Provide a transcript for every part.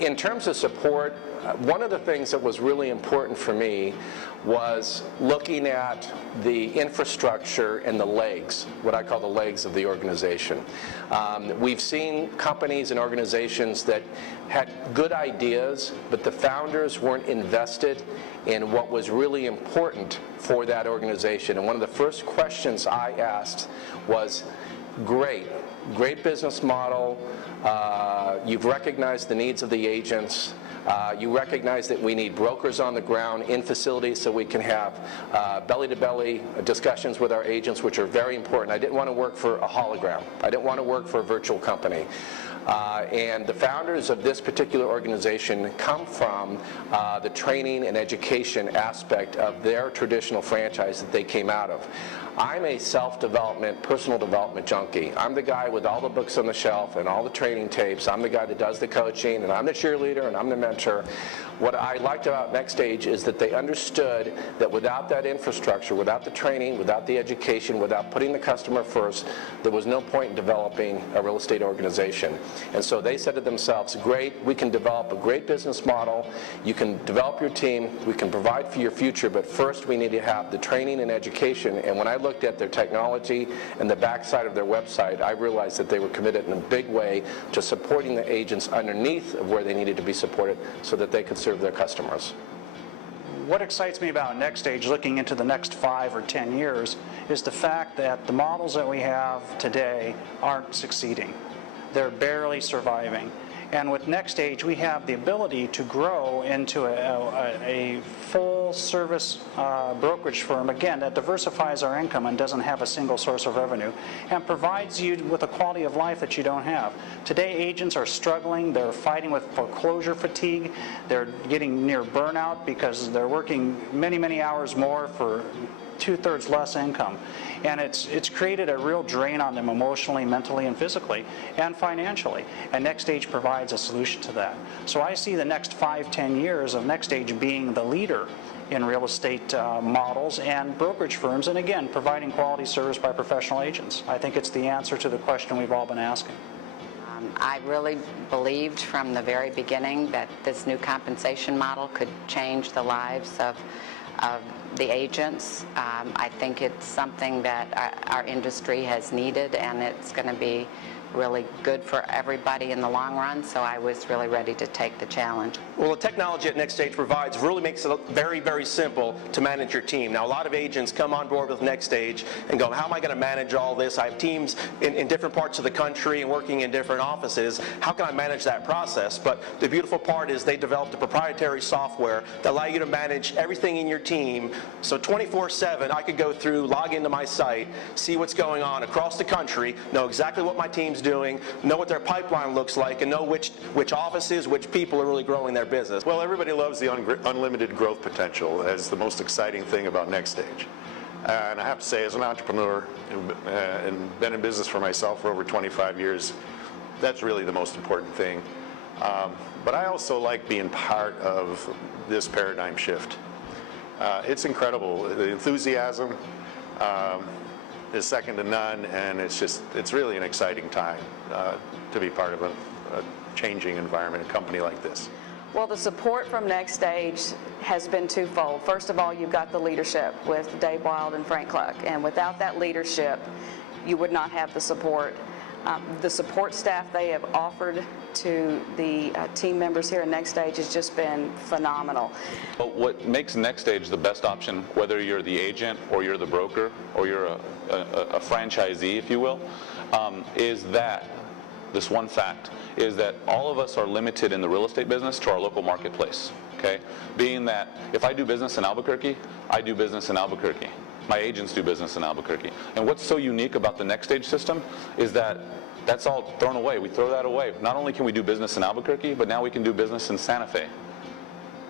In terms of support, one of the things that was really important for me was looking at the infrastructure and the legs, what I call the legs of the organization. We've seen companies and organizations that had good ideas, but the founders weren't invested in what was really important for that organization. And one of the first questions I asked was, great business model, you've recognized the needs of the agents, you recognize that we need brokers on the ground in facilities so we can have belly-to-belly discussions with our agents, which are very important. I didn't want to work for a hologram. I didn't want to work for a virtual company. And the founders of this particular organization come from the training and education aspect of their traditional franchise that they came out of. I'm a self-development, personal development junkie. I'm the guy with all the books on the shelf and all the training tapes. I'm the guy that does the coaching, and I'm the cheerleader, and I'm the mentor. What I liked about nextage is that they understood that without that infrastructure, without the training, without the education, without putting the customer first, there was no point in developing a real estate organization. And so they said to themselves, great, we can develop a great business model, you can develop your team, we can provide for your future, but first we need to have the training and education. And when I looked at their technology and the backside of their website, I realized that they were committed in a big way to supporting the agents underneath of where they needed to be supported so that they could serve their customers. What excites me about nextage looking into the next 5 or 10 years is the fact that the models that we have today aren't succeeding. They're barely surviving. And with nextage, we have the ability to grow into a full-service brokerage firm, again, that diversifies our income and doesn't have a single source of revenue, and provides you with a quality of life that you don't have. Today, agents are struggling. They're fighting with foreclosure fatigue. They're getting near burnout because they're working many, many hours more for 2/3 less income. And it's created a real drain on them emotionally, mentally, and physically, and financially. And nextage provides a solution to that. So I see the next 5-10 years of nextage being the leader in real estate models and brokerage firms, and again, providing quality service by professional agents. I think it's the answer to the question we've all been asking. I really believed from the very beginning that this new compensation model could change the lives of the agents. I think it's something that our industry has needed, and it's going to be really good for everybody in the long run, so I was really ready to take the challenge. Well, the technology at nextage provides really makes it very, very simple to manage your team. Now, a lot of agents come on board with nextage and go, how am I going to manage all this? I have teams in different parts of the country and working in different offices. How can I manage that process? But the beautiful part is they developed a proprietary software that allows you to manage everything in your team. So 24/7, I could go through, log into my site, see what's going on across the country, know exactly what my team's doing, know what their pipeline looks like, and know which offices, which people are really growing their business. Well, everybody loves the unlimited growth potential as the most exciting thing about nextage. And I have to say, as an entrepreneur and been in business for myself for over 25 years, that's really the most important thing. But I also like being part of this paradigm shift. It's incredible. The enthusiasm is second to none, and it's really an exciting time to be part of a changing environment, a company like this. Well, the support from nextage has been twofold. First of all, you've got the leadership with Dave Wild and Frank Cluck, and without that leadership, you would not have the support. The support staff they have offered to the team members here at nextage has just been phenomenal. But what makes nextage the best option, whether you're the agent or you're the broker or you're a franchisee, if you will, is that this one fact is that all of us are limited in the real estate business to our local marketplace. Okay, being that if I do business in Albuquerque, I do business in Albuquerque. My agents do business in Albuquerque. And what's so unique about the nextage system is that that's all thrown away. We throw that away. Not only can we do business in Albuquerque, but now we can do business in Santa Fe,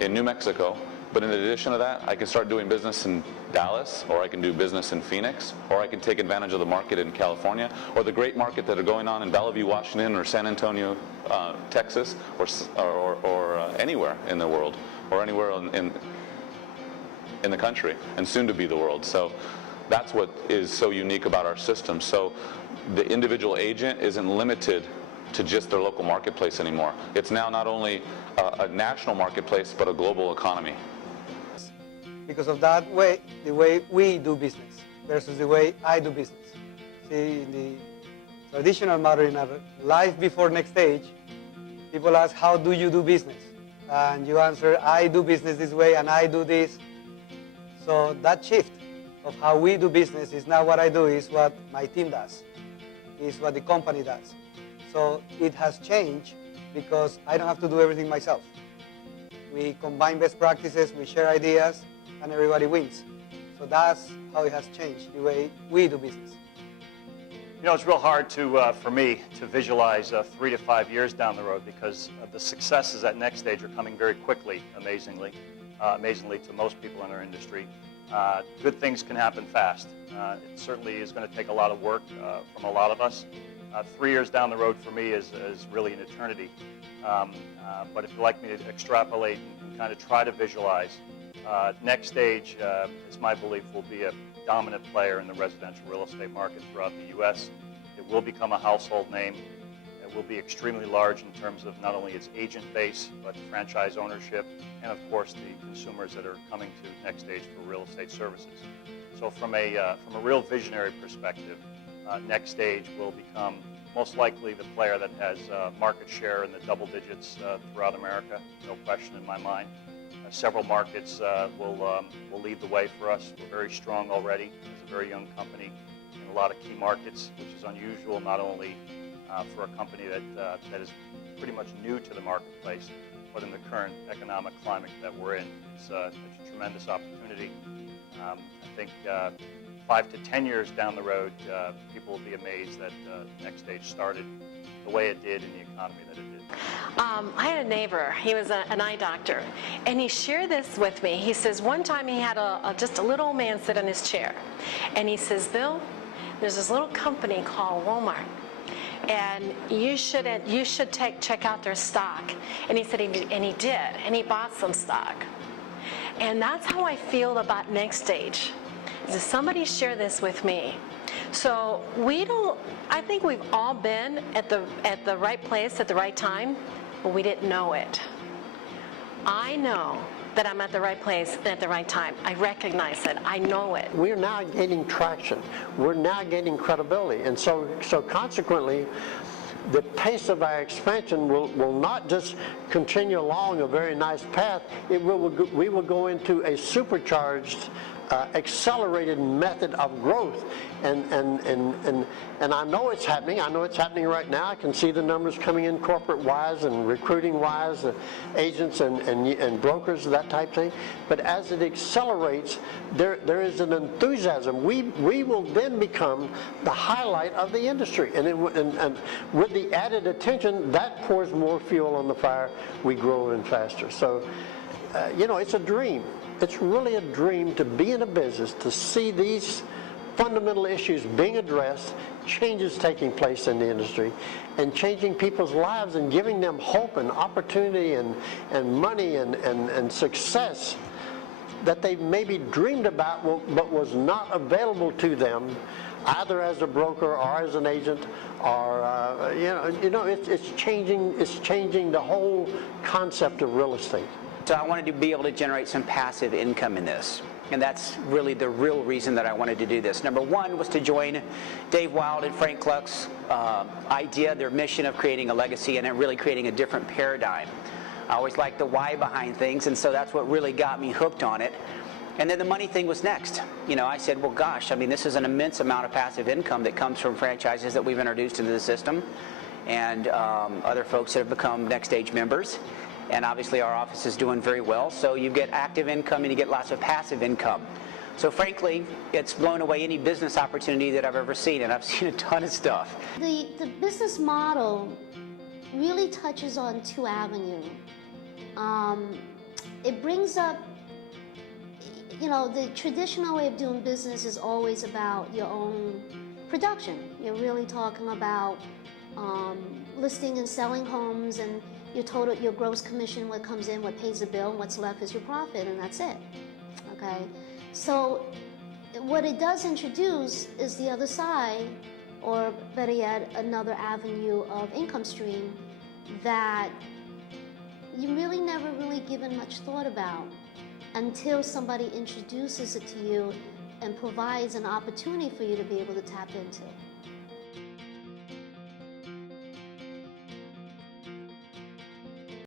in New Mexico. But in addition to that, I can start doing business in Dallas, or I can do business in Phoenix, or I can take advantage of the market in California, or the great market that are going on in Bellevue, Washington, or San Antonio, Texas, or anywhere in the world, or anywhere in the country, and soon to be the world. So that's what is so unique about our system. So the individual agent isn't limited to just their local marketplace anymore. It's now not only a national marketplace, but a global economy. Because of that way, the way we do business versus the way I do business. See, in the traditional model in our life before Next Stage, people ask, how do you do business? And you answer, I do business this way and I do this. So that shift of how we do business is now what I do, is what my team does, is what the company does. So it has changed because I don't have to do everything myself. We combine best practices, we share ideas, and everybody wins. So that's how it has changed, the way we do business. You know, it's real hard for me to visualize 3 to 5 years down the road, because the successes at Next Stage are coming very quickly, amazingly to most people in our industry. Good things can happen fast. It certainly is going to take a lot of work from a lot of us. 3 years down the road for me is really an eternity. But if you'd like me to extrapolate and kind of try to visualize, Next Stage, it's my belief, will be a dominant player in the residential real estate market throughout the U.S. It will become a household name. It will be extremely large in terms of not only its agent base, but franchise ownership, and of course the consumers that are coming to Next Stage for real estate services. So from a real visionary perspective, Next Stage will become most likely the player that has market share in the double digits throughout America, no question in my mind. Several markets will lead the way for us. We're very strong already as a very young company in a lot of key markets, which is unusual not only for a company that is pretty much new to the marketplace, but in the current economic climate that we're in. It's a tremendous opportunity. I think 5 to 10 years down the road, people will be amazed that Next Stage started the way it did in the economy that it did. I had a neighbor, he was an eye doctor, and he shared this with me. He says one time he had just a little old man sit in his chair, and he says, Bill, there's this little company called Walmart, and you should check out their stock. And he said, and he did, and he bought some stock. And that's how I feel about Next Stage. Is somebody share this with me? So I think we've all been at the right place at the right time, but we didn't know it. I know that I'm at the right place at the right time. I recognize it. I know it. We're now gaining traction. We're now gaining credibility. And so consequently, the pace of our expansion will not just continue along a very nice path. We will go into a supercharged, accelerated method of growth, and I know it's happening. I know it's happening right now. I can see the numbers coming in corporate-wise and recruiting-wise, agents and brokers, that type thing. But as it accelerates, there is an enthusiasm. We will then become the highlight of the industry, and with the added attention, that pours more fuel on the fire. We grow even faster. So, it's a dream. It's really a dream to be in a business, to see these fundamental issues being addressed, changes taking place in the industry, and changing people's lives and giving them hope and opportunity and money and success that they maybe dreamed about but was not available to them, either as a broker or as an agent, or it's changing the whole concept of real estate. So I wanted to be able to generate some passive income in this. And that's really the real reason that I wanted to do this. Number one was to join Dave Wild and Frank Cluck's idea, their mission of creating a legacy and really creating a different paradigm. I always liked the why behind things, and so that's what really got me hooked on it. And then the money thing was next. I said, well, gosh, this is an immense amount of passive income that comes from franchises that we've introduced into the system, and other folks that have become Next Stage members. And obviously our office is doing very well, so you get active income and you get lots of passive income. So frankly, it's blown away any business opportunity that I've ever seen, and I've seen a ton of stuff. The business model really touches on two avenues. It brings up, the traditional way of doing business is always about your own production. You're really talking about listing and selling homes, and your gross commission, what comes in, what pays the bill, and what's left is your profit, and that's it. Okay? So what it does introduce is the other side, or better yet, another avenue of income stream that you really never really given much thought about until somebody introduces it to you and provides an opportunity for you to be able to tap into.